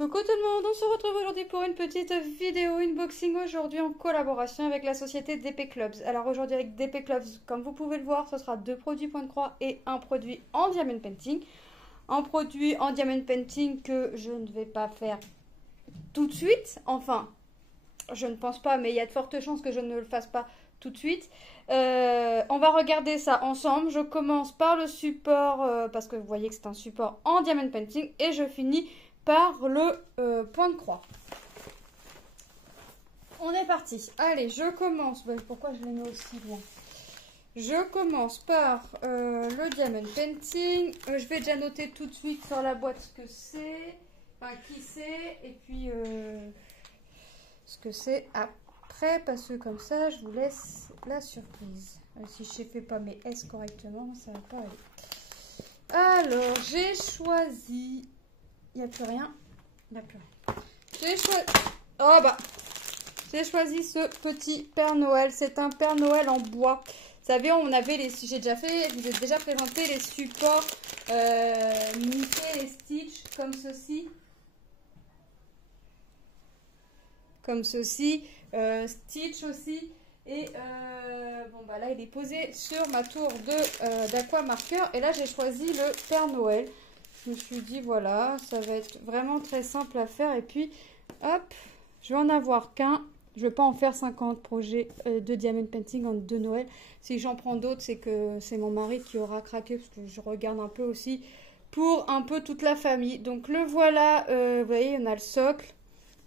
coucou tout le monde, on se retrouve aujourd'hui pour une petite vidéo unboxing aujourd'hui en collaboration avec la société DP Clubs. Alors aujourd'hui avec DP Clubs, comme vous pouvez le voir, ce sera 2 produits point de croix et un produit en diamond painting. Un produit en diamond painting que je ne vais pas faire tout de suite, enfin je ne pense pas, mais il y a de fortes chances que je ne le fasse pas tout de suite. On va regarder ça ensemble. Je commence par le support parce que vous voyez que c'est un support en diamond painting et je finis par le point de croix. On est parti. Allez, je commence. Pourquoi je les mets aussi loin? Je commence par le diamond painting. Je vais déjà noter tout de suite sur la boîte ce que c'est, enfin qui c'est, et puis ce que c'est après, parce que comme ça, je vous laisse la surprise. Si je ne fais pas mes S correctement, ça va pas aller. Alors, j'ai choisi... Il n'y a plus rien. Il n'y a plus rien. J'ai choisi... Oh bah! J'ai choisi ce petit Père Noël. C'est un Père Noël en bois. Vous savez, on avait les... J'ai déjà fait... Je vous ai déjà présenté les supports Mickey et Stitch comme ceci. Comme ceci. Stitch aussi. Et bon bah là il est posé sur ma tour d'aqua marqueur. Et là j'ai choisi le Père Noël. Je me suis dit voilà, ça va être vraiment très simple à faire. Et puis hop, je vais en avoir qu'un. Je ne vais pas en faire 50 projets de diamond painting en 2 Noël. Si j'en prends d'autres, c'est que c'est mon mari qui aura craqué. Parce que je regarde un peu aussi pour un peu toute la famille. Donc le voilà, vous voyez, on a le socle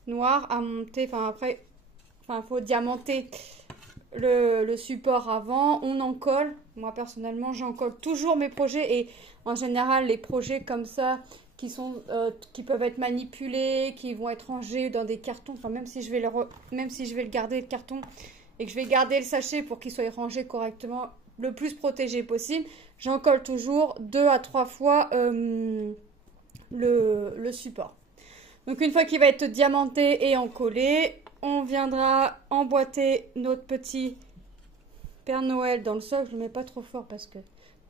noir à monter. Enfin après, il faut diamanter le support avant, on en colle. Moi personnellement j'en colle toujours mes projets et en général les projets comme ça qui sont qui peuvent être manipulés, qui vont être rangés dans des cartons, enfin même si je vais le garder le carton et que je vais garder le sachet pour qu'il soit rangé correctement, le plus protégé possible, j'en colle toujours 2 à 3 fois le support. Donc une fois qu'il va être diamanté et encollé, on viendra emboîter notre petit Père Noël dans le socle. Je ne le mets pas trop fort parce que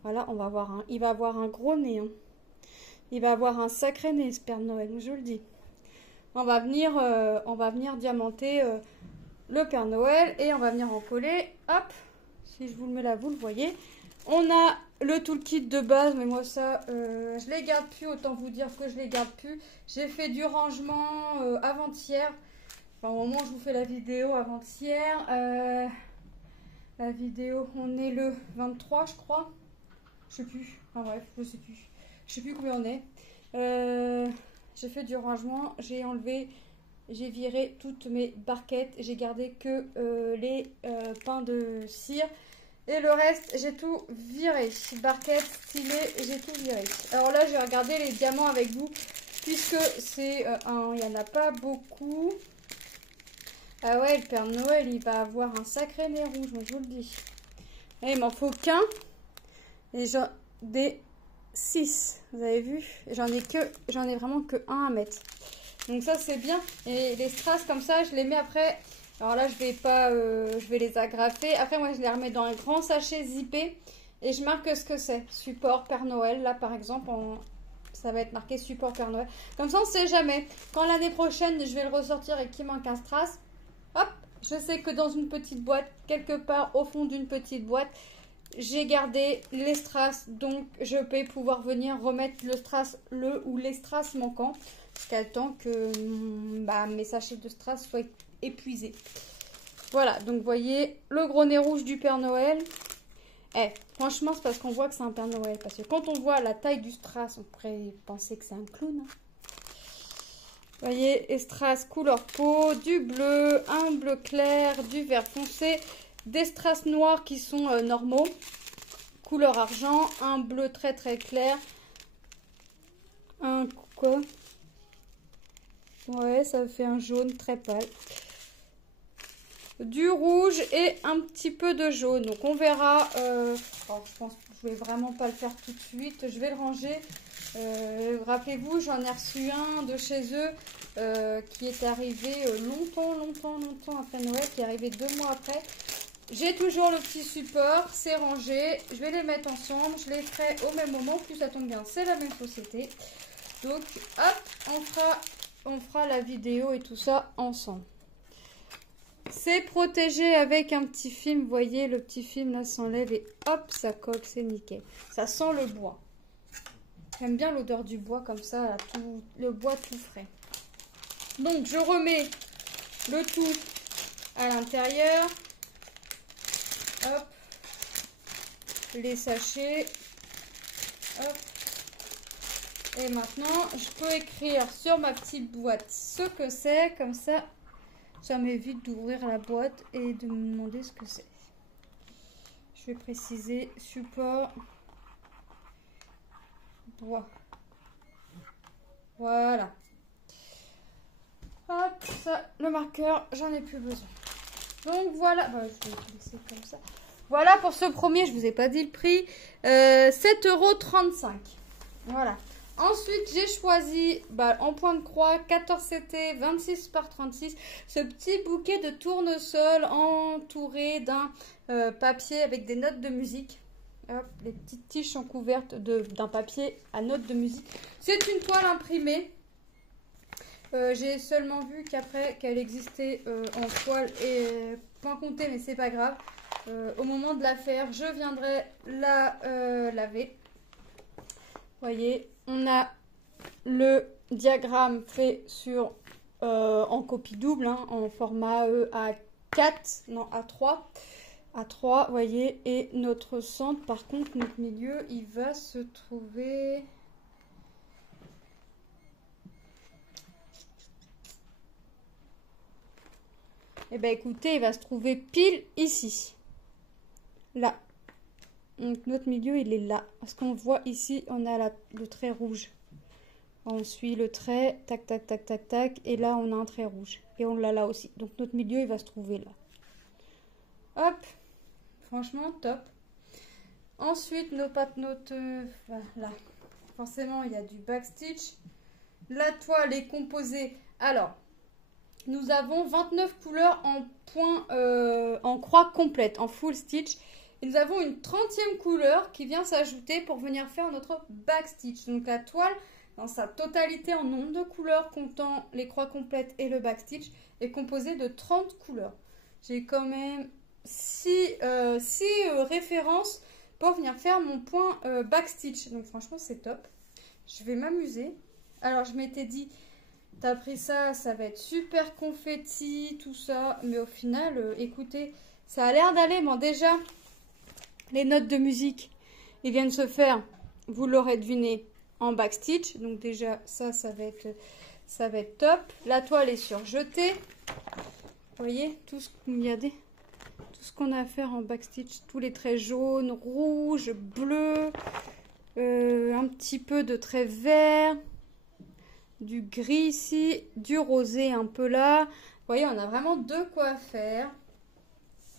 voilà, on va avoir il va avoir un gros nez. Hein. Il va avoir un sacré nez ce Père Noël, je vous le dis. On va venir diamanter le Père Noël et on va venir encoller. Hop, si je vous le mets là, vous le voyez. On a le toolkit de base, mais moi ça, je les garde plus, autant vous dire que je les garde plus. J'ai fait du rangement avant-hier. Enfin, au moment où je vous fais la vidéo avant-hier, la vidéo, on est le 23, je crois. Je sais plus. Enfin bref, je sais plus. Je sais plus combien on est. J'ai fait du rangement, j'ai enlevé, j'ai viré toutes mes barquettes. J'ai gardé que les pains de cire. Et le reste, j'ai tout viré. Barquette, stylet, j'ai tout viré. Alors là, je vais regarder les diamants avec vous. Puisque c'est il n'y en a pas beaucoup. Ah ouais, le Père Noël, il va avoir un sacré nez rouge, moi je vous le dis. Et il m'en faut qu'un. Et j'en ai 6. Vous avez vu? J'en ai vraiment que un à mettre. Donc ça, c'est bien. Et les strass comme ça, je les mets après... Alors là, je vais pas, je vais les agrafer. Après, moi, je les remets dans un grand sachet zippé et je marque ce que c'est. Support Père Noël. Là, par exemple, ça va être marqué support Père Noël. Comme ça, on ne sait jamais. Quand l'année prochaine, je vais le ressortir et qu'il manque un strass, hop, je sais que dans une petite boîte, quelque part au fond d'une petite boîte, j'ai gardé les strass. Donc, je vais pouvoir venir remettre le strass, ou les strass manquants, jusqu'à le temps que mes sachets de strass soient épuisé. Voilà, donc vous voyez le gros nez rouge du Père Noël. Franchement, c'est parce qu'on voit que c'est un Père Noël. Parce que quand on voit la taille du strass, on pourrait penser que c'est un clown. Hein. Vous voyez, strass couleur peau, du bleu, un bleu clair, du vert foncé, des strass noirs qui sont normaux, couleur argent, un bleu très très clair, un quoi? Ouais, ça fait un jaune très pâle. Du rouge et un petit peu de jaune. Donc on verra. Alors je pense que je vais vraiment pas le faire tout de suite. Je vais le ranger. Rappelez-vous, j'en ai reçu un de chez eux qui est arrivé longtemps après Noël, qui est arrivé 2 mois après. J'ai toujours le petit support, c'est rangé. Je vais les mettre ensemble. Je les ferai au même moment. Plus ça tombe bien, c'est la même société. Donc hop, on fera on fera la vidéo et tout ça ensemble. C'est protégé avec un petit film. Vous voyez, le petit film là s'enlève et hop, ça colle, c'est nickel. Ça sent le bois. J'aime bien l'odeur du bois comme ça, là, le bois tout frais. Donc, je remets le tout à l'intérieur. Hop. Les sachets. Hop. Et maintenant, je peux écrire sur ma petite boîte ce que c'est. Comme ça m'évite d'ouvrir la boîte et de me demander ce que c'est. Je vais préciser support bois. Voilà. Hop, ça, le marqueur, j'en ai plus besoin. Donc voilà, bah, je vais laisser comme ça. Voilà pour ce premier, je vous ai pas dit le prix. 7,35 €. Voilà. Ensuite, j'ai choisi en point de croix 14 CT 26 par 36 ce petit bouquet de tournesol entouré d'un papier avec des notes de musique. Hop, les petites tiges sont couvertes d'un papier à notes de musique. C'est une toile imprimée. J'ai seulement vu qu'après qu'elle existait en toile et point compté, mais c'est pas grave. Au moment de la faire, je viendrai la laver. Voyez, on a le diagramme fait sur en copie double, hein, en format A4, non A3. A3, voyez, et notre centre, par contre, notre milieu, il va se trouver... Eh bien, écoutez, il va se trouver pile ici. Là. Donc, notre milieu, il est là. Parce qu'on voit ici, on a le trait rouge. On suit le trait, tac, tac, tac, tac, tac. Et là, on a un trait rouge. Et on l'a là aussi. Donc, notre milieu, il va se trouver là. Hop. Franchement, top. Ensuite, nos pattes, voilà. Forcément, il y a du backstitch. La toile est composée. Alors, nous avons 29 couleurs en croix complète, en full stitch. Et nous avons une 30e couleur qui vient s'ajouter pour venir faire notre backstitch. Donc la toile, dans sa totalité en nombre de couleurs, comptant les croix complètes et le backstitch, est composée de 30 couleurs. J'ai quand même 6 références pour venir faire mon point backstitch. Donc franchement, c'est top. Je vais m'amuser. Alors, je m'étais dit... T'as pris ça, ça va être super confetti, tout ça. Mais au final, écoutez, ça a l'air d'aller. Bon, déjà, les notes de musique, ils viennent se faire, vous l'aurez deviné, en backstitch. Donc déjà, ça va être top. La toile est surjetée. Vous voyez, tout ce qu'on a à faire en backstitch. Tous les traits jaunes, rouges, bleus, un petit peu de traits verts. Du gris ici, du rosé un peu là. Vous voyez, on a vraiment de quoi faire.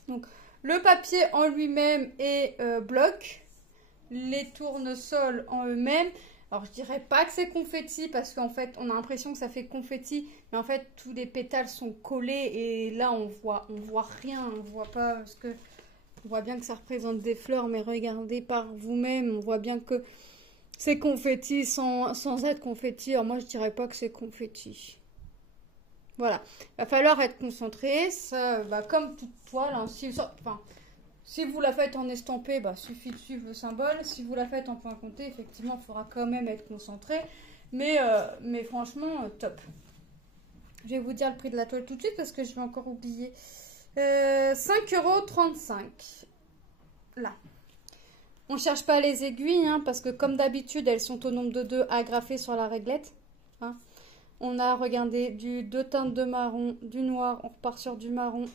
Donc, le papier en lui-même est bloc. Les tournesols en eux-mêmes. Alors, je dirais pas que c'est confetti parce qu'en fait, on a l'impression que ça fait confetti. Mais en fait, tous les pétales sont collés et là, on voit rien. On voit pas parce que on voit bien que ça représente des fleurs. Mais regardez par vous-même, on voit bien que c'est confetti sans être confetti. Alors moi, je dirais pas que c'est confetti. Voilà. Il va falloir être concentré. Ça, comme toute toile. Hein, si vous la faites en estampé, suffit de suivre le symbole. Si vous la faites en point compté, effectivement, il faudra quand même être concentré. Mais franchement, top. Je vais vous dire le prix de la toile tout de suite parce que je vais encore oublier. 5,35 €. Là. On ne cherche pas les aiguilles, hein, parce que comme d'habitude, elles sont au nombre de 2 agrafées sur la réglette. Hein. On a, regardez, deux teintes de marron, du noir, on repart sur du marron,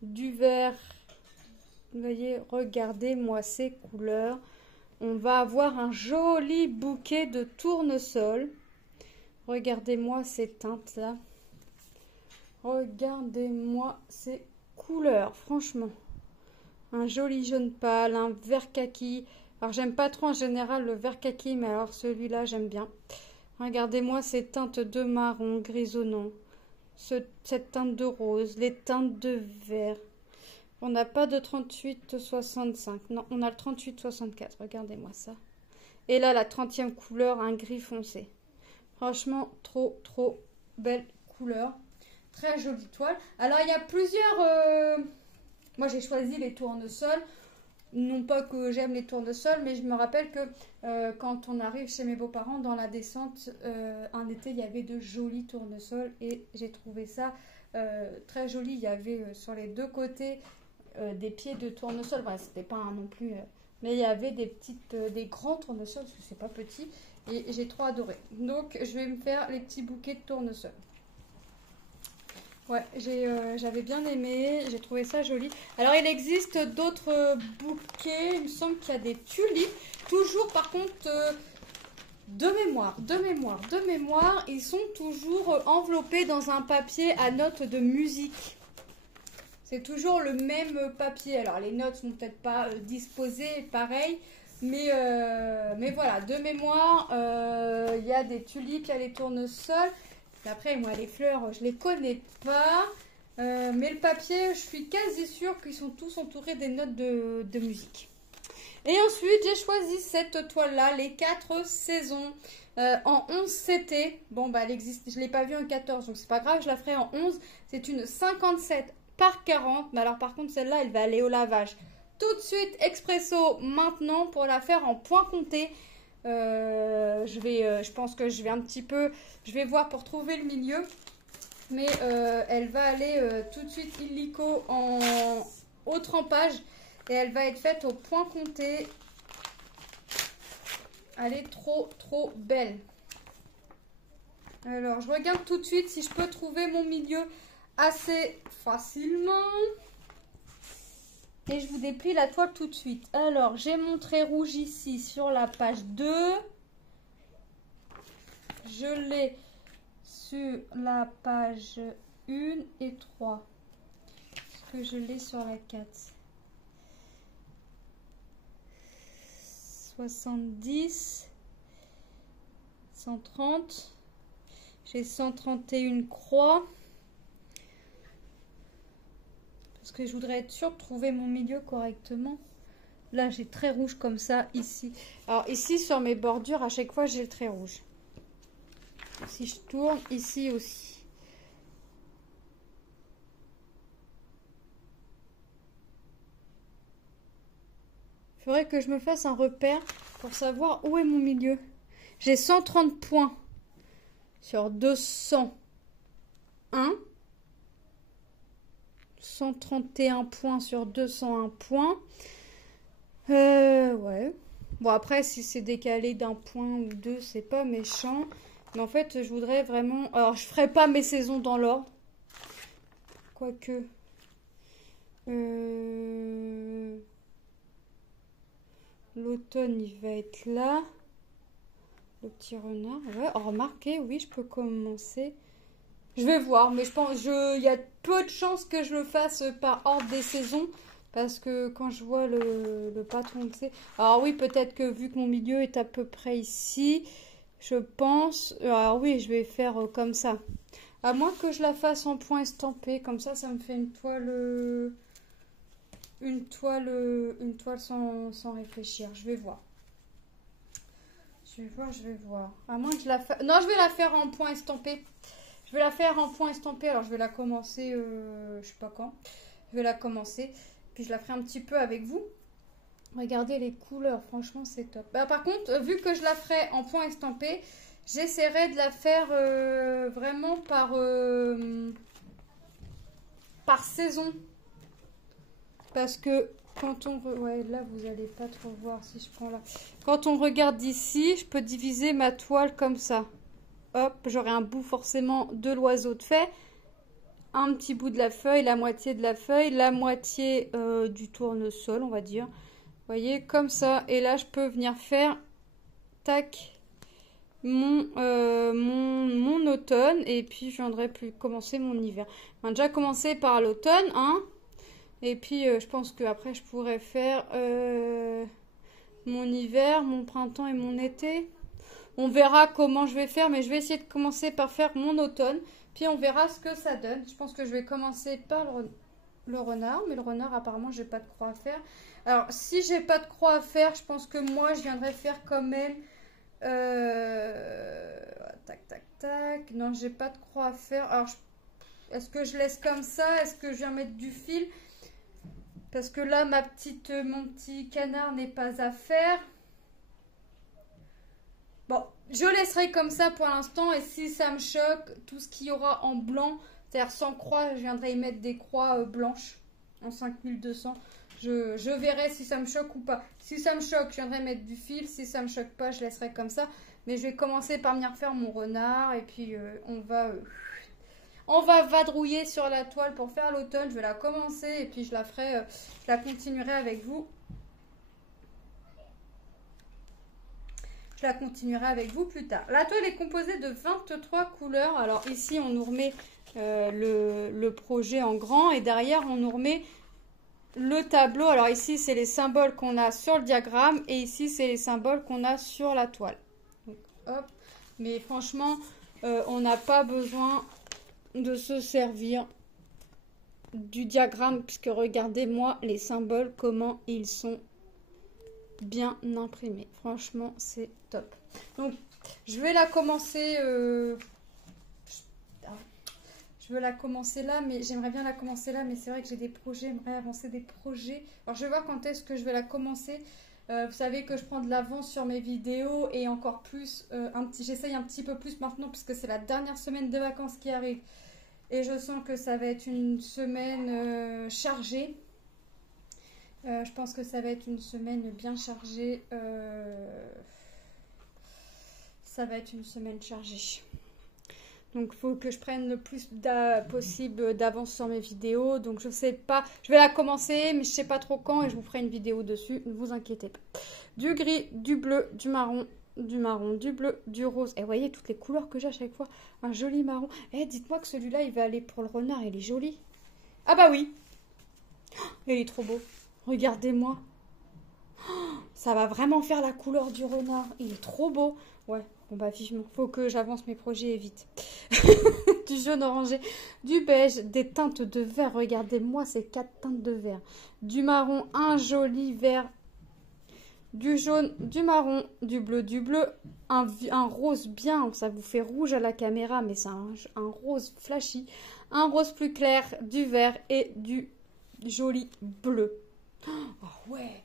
du vert. Vous voyez, regardez-moi ces couleurs. On va avoir un joli bouquet de tournesol. Regardez-moi ces teintes-là. Regardez-moi ces couleurs, franchement. Un joli jaune pâle, un vert kaki. Alors, j'aime pas trop en général le vert kaki, mais alors celui-là, j'aime bien. Regardez-moi ces teintes de marron grisonnant. Cette teinte de rose, les teintes de vert. On n'a pas de 38,65. Non, on a le 38,64. Regardez-moi ça. Et là, la 30e couleur, un gris foncé. Franchement, trop, trop belle couleur. Très jolie toile. Alors, il y a plusieurs... Moi, j'ai choisi les tournesols. Non pas que j'aime les tournesols, mais je me rappelle que quand on arrive chez mes beaux-parents, dans la descente, un été, il y avait de jolis tournesols. Et j'ai trouvé ça très joli. Il y avait sur les deux côtés des pieds de tournesol. Voilà, c'était pas non plus... mais il y avait des grands tournesols, parce que c'est pas petit. Et j'ai trop adoré. Donc, je vais me faire les petits bouquets de tournesol. Ouais, j'avais bien aimé, j'ai trouvé ça joli. Alors, il existe d'autres bouquets, il me semble qu'il y a des tulipes. Toujours, par contre, de mémoire, ils sont toujours enveloppés dans un papier à notes de musique. C'est toujours le même papier. Alors, les notes sont peut-être pas disposées pareil, mais voilà, de mémoire, il y a des tulipes, il y a les tournesols. Après, moi, les fleurs, je les connais pas. Mais le papier, je suis quasi sûre qu'ils sont tous entourés des notes de musique. Et ensuite, j'ai choisi cette toile-là, les 4 saisons, en 11 CT. Bon, bah, elle existe, je ne l'ai pas vue en 14, donc c'est pas grave, je la ferai en 11. C'est une 57 par 40. Mais alors, par contre, celle-là, elle va aller au lavage. Tout de suite, expresso, maintenant, pour la faire en point compté. Je pense que je vais voir pour trouver le milieu, mais elle va aller tout de suite illico au trempage et elle va être faite au point compté. Elle est trop belle. Alors je regarde tout de suite si je peux trouver mon milieu assez facilement. Et je vous déplie la toile tout de suite. Alors, j'ai mon trait rouge ici sur la page 2. Je l'ai sur la page 1 et 3. Est-ce que je l'ai sur la 4? 70. 130. J'ai 131 croix. Parce que je voudrais être sûre de trouver mon milieu correctement. Là, j'ai très rouge comme ça, ici. Alors, ici, sur mes bordures, à chaque fois, j'ai le trait rouge. Si je tourne, ici aussi. Il faudrait que je me fasse un repère pour savoir où est mon milieu. J'ai 130 points sur 201. 131 points sur 201 points. Ouais. Bon, après, si c'est décalé d'un point ou deux, c'est pas méchant. Mais en fait, je voudrais vraiment... Alors, je ferai pas mes saisons dans l'ordre. Quoique... L'automne, il va être là. Le petit renard. Ouais, oh, remarquez, oui, je peux commencer. Je vais voir, mais je pense... Il y a peu de chances que je le fasse par ordre des saisons. Parce que quand je vois le patron de... Alors oui, peut-être que vu que mon milieu est à peu près ici, je pense... Alors oui, je vais faire comme ça. À moins que je la fasse en point estampé. Comme ça me fait une toile... Une toile sans réfléchir. Je vais voir. Je vais voir. À moins que je la fasse... Non, je vais la faire en point estampé. Je vais la faire en point estampé. Alors, je vais la commencer... je sais pas quand. Je vais la commencer. Puis, je la ferai un petit peu avec vous. Regardez les couleurs. Franchement, c'est top. Bah, par contre, vu que je la ferai en point estampé, j'essaierai de la faire vraiment par saison. Parce que quand on... Ouais, là, vous n'allez pas trop voir si je prends là. Quand on regarde d'ici, je peux diviser ma toile comme ça. Hop, j'aurai un bout forcément de l'oiseau de fait. Un petit bout de la feuille, la moitié de la feuille, la moitié du tournesol, on va dire. Vous voyez, comme ça. Et là, je peux venir faire, tac, mon automne. Et puis, je viendrai plus commencer mon hiver. On va déjà commencer par l'automne, hein. Et puis, je pense qu'après, je pourrais faire mon hiver, mon printemps et mon été. On verra comment je vais faire, mais je vais essayer de commencer par faire mon automne. Puis, on verra ce que ça donne. Je pense que je vais commencer par le renard. Mais le renard, apparemment, j'ai pas de croix à faire. Alors, si j'ai pas de croix à faire, je pense que moi, je viendrai faire quand même... tac, tac, tac. Non, j'ai pas de croix à faire. Alors, est-ce que je laisse comme ça? Est-ce que je viens mettre du fil? Parce que là, mon petit canard n'est pas à faire. Bon, je laisserai comme ça pour l'instant. Et si ça me choque, tout ce qu'il y aura en blanc, c'est-à-dire sans croix, je viendrai y mettre des croix blanches en 5200. Je verrai si ça me choque ou pas. Si ça me choque, je viendrai mettre du fil. Si ça me choque pas, je laisserai comme ça. Mais je vais commencer par venir faire mon renard. Et puis, on va vadrouiller sur la toile pour faire l'automne. Je vais la commencer et puis je la continuerai avec vous. Je la continuerai avec vous plus tard. La toile est composée de 23 couleurs. Alors ici, on nous remet le projet en grand et derrière, on nous remet le tableau. Alors ici, c'est les symboles qu'on a sur le diagramme et ici, c'est les symboles qu'on a sur la toile. Donc, hop. Mais franchement, on n'a pas besoin de se servir du diagramme puisque regardez-moi les symboles, comment ils sont bien imprimés. Franchement, c'est top. Donc, je vais la commencer... Je veux la commencer là, mais j'aimerais bien la commencer là, mais c'est vrai que j'ai des projets, j'aimerais avancer des projets. Alors, je vais voir quand est-ce que je vais la commencer. Vous savez que je prends de l'avance sur mes vidéos et encore plus, j'essaye un petit peu plus maintenant puisque c'est la dernière semaine de vacances qui arrive. Et je sens que ça va être une semaine chargée. Je pense que ça va être une semaine bien chargée. Ça va être une semaine chargée. Donc, il faut que je prenne le plus possible d'avance sur mes vidéos. Donc, je sais pas. Je vais la commencer, mais je sais pas trop quand. Et je vous ferai une vidéo dessus. Ne vous inquiétez pas. Du gris, du bleu, du marron, du bleu, du rose. Et vous voyez toutes les couleurs que j'ai à chaque fois. Un joli marron. Eh, dites-moi que celui-là, il va aller pour le renard. Il est joli. Ah bah oui. Il est trop beau. Regardez-moi. Ça va vraiment faire la couleur du renard. Il est trop beau. Ouais, bon bah vivement. Faut que j'avance mes projets vite. Du jaune orangé, du beige, des teintes de vert. Regardez-moi ces 4 teintes de vert. Du marron, un joli vert. Du jaune, du marron, du bleu, un rose bien. Ça vous fait rouge à la caméra, mais c'est un rose flashy. Un rose plus clair, du vert et du joli bleu. Oh ouais.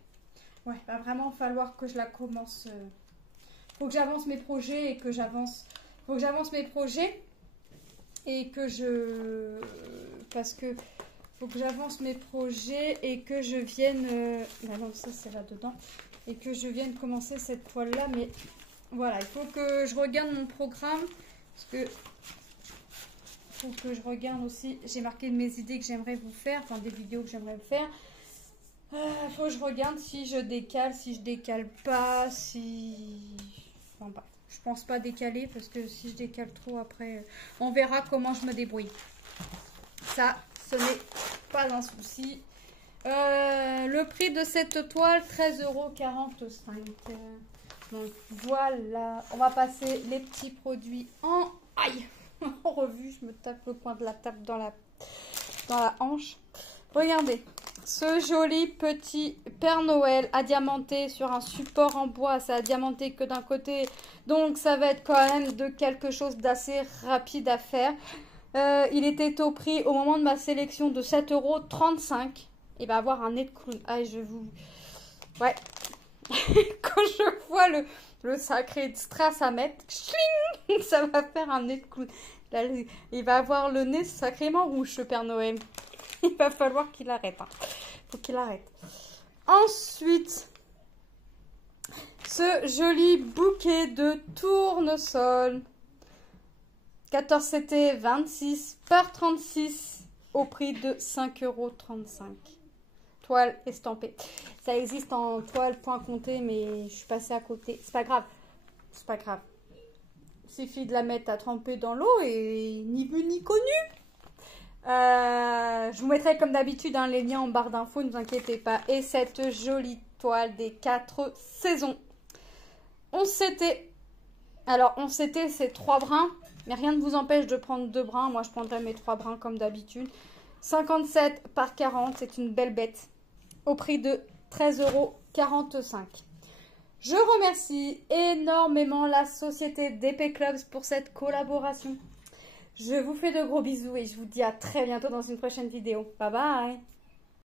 Ouais, va vraiment falloir que je la commence. Faut que j'avance mes projets et que j'avance. Faut que j'avance mes projets et que je. Parce que faut que j'avance mes projets et que je vienne. Bah non, ça c'est là-dedans. Et que je vienne commencer cette toile-là. Mais voilà, il faut que je regarde mon programme. Parce que. Faut que je regarde aussi. J'ai marqué mes idées que j'aimerais vous faire. Enfin, des vidéos que j'aimerais faire. Faut que je regarde si je décale, si je décale pas, si... Enfin bref, je pense pas décaler parce que si je décale trop après, on verra comment je me débrouille. Ça, ce n'est pas un souci. Le prix de cette toile, 13,45 €. Donc voilà, on va passer les petits produits en... Aïe. En revue, je me tape le coin de la table dans la hanche. Regardez. Ce joli petit Père Noël adiamanté sur un support en bois. C'est adiamanté que d'un côté. Donc, ça va être quand même de quelque chose d'assez rapide à faire. Il était au prix, au moment de ma sélection, de 7,35 €. Il va avoir un nez de clown. Ah, je vous... Ouais. Quand je vois le sacré strass à mettre, ça va faire un nez de clown. Là, il va avoir le nez sacrément rouge, ce Père Noël. Il va falloir qu'il arrête. Faut qu'il arrête. Ensuite, ce joli bouquet de tournesol. 14, c'était 26 par 36 au prix de 5,35 €. Toile estampée. Ça existe en toile point compté, mais je suis passée à côté. C'est pas grave. C'est pas grave. Il suffit de la mettre à tremper dans l'eau et ni vu ni connu. Je vous mettrai comme d'habitude les liens en barre d'infos, ne vous inquiétez pas. Et cette jolie toile des 4 saisons. On s'était. Alors, on s'était ces 3 brins. Mais rien ne vous empêche de prendre 2 brins. Moi, je prendrai mes 3 brins comme d'habitude. 57 par 40. C'est une belle bête. Au prix de 13,45 €. Je remercie énormément la société DP Clubs pour cette collaboration. Je vous fais de gros bisous et je vous dis à très bientôt dans une prochaine vidéo. Bye bye!